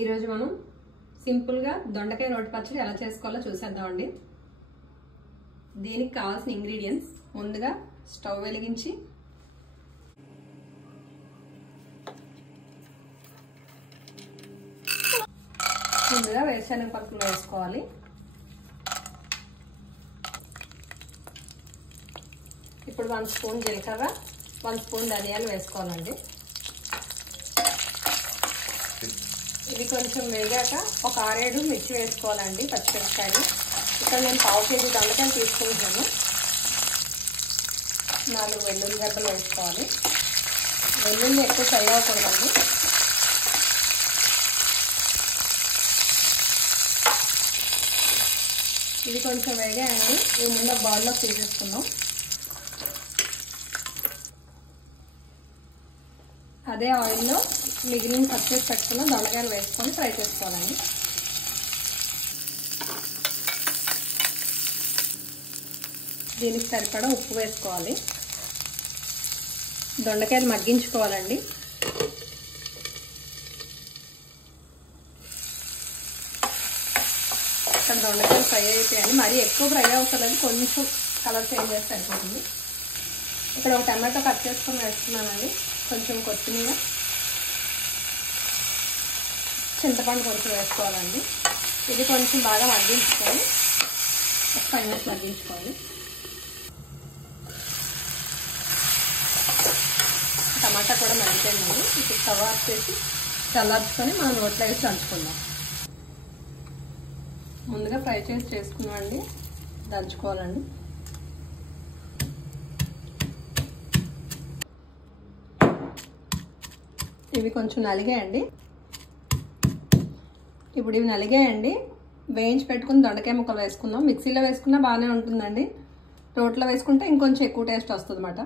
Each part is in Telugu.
ఈరోజు మనం సింపుల్గా దొండకాయ రోటి పచ్చడి ఎలా చేసుకోవాలో చూసేద్దామండి. దీనికి కావాల్సిన ఇంగ్రీడియంట్స్ ముందుగా స్టవ్ వెలిగించి ముందుగా వేరుశనగ పప్పులు వేసుకోవాలి. ఇప్పుడు 1 స్పూన్ జీలకర్ర, 1 స్పూన్ ధనియాలు వేసుకోవాలండి. ఇవి కొంచెం వేగాక ఒక 6-7 మిర్చి వేసుకోవాలండి, పచ్చిమిరపకాయలు. ఇక్కడ నేను 1/2 కేజీ దొండకాయలు తీసుకుంటున్నాను. 4 వెల్లుల్లి గడ్డలు వేసుకోవాలి. వెల్లుల్లి ఎక్కువ ఫ్రై అవ్వకూడదండి. ఇవి కొంచెం వేగాయండి. ఇవి ముందు బౌల్లో తీసేసుకుందాం. అదే ఆయిల్లో మిగిలిన కట్ చేసి పెట్టుకున్న దొండకాయలు వేసుకొని ఫ్రై చేసుకోవాలండి. దీనికి సరిపడా ఉప్పు వేసుకోవాలి. దొండకాయలు మగ్గించుకోవాలండి. ఇక్కడ దొండకాయలు ఫ్రై అయిపోయాయి. మరీ ఎక్కువ ఫ్రై అవుతుంది, కొంచెం కలర్ చేంజ్ చేస్తే సరిపోతుంది. ఇక్కడ ఒక టమాటో కట్ చేసుకొని వేస్తున్నానండి. కొంచెం కొత్తిమీర, చింతపండు కొంచెం వేసుకోవాలండి. ఇది కొంచెం బాగా మగ్గించుకొని ఒక 5 నిమిషాలు మగ్గించుకోవాలి. టమాటా కూడా మగ్గిపోయిందండి. ఇప్పుడు స్టవ్ ఆఫ్ చేసి చల్లార్చుకొని మనం రోట్లో వేసి దంచుకుందాం. ముందుగా ఫ్రై చేసి చేసుకున్నామండి, దంచుకోవాలండి. ఇవి కొంచెం నలిగాయండి. ఇప్పుడు ఇవి నలిగాయండి. వేయించి పెట్టుకుని దొండకాయ ముక్కలు వేసుకుందాం. మిక్సీలో వేసుకున్నా బాగానే ఉంటుందండి. రోట్లో వేసుకుంటే ఇంకొంచెం ఎక్కువ టేస్ట్ వస్తుంది అన్నమాట.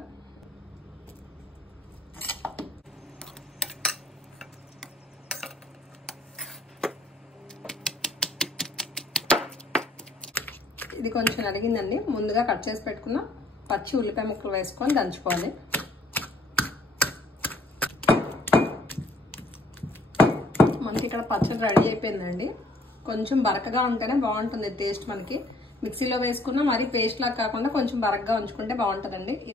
ఇది కొంచెం నలిగిందండి. ముందుగా కట్ చేసి పెట్టుకున్న పచ్చి ఉల్లిపాయ ముక్కలు వేసుకొని దంచుకోవాలి. మనకి ఇక్కడ పచ్చడి రెడీ అయిపోయిందండి. కొంచెం బరకగా ఉంటేనే బాగుంటుంది టేస్ట్. మనకి మిక్సీలో వేసుకున్నా మరీ పేస్ట్ లాగా కాకుండా కొంచెం బరకగా ఉంచుకుంటే బాగుంటుందండి.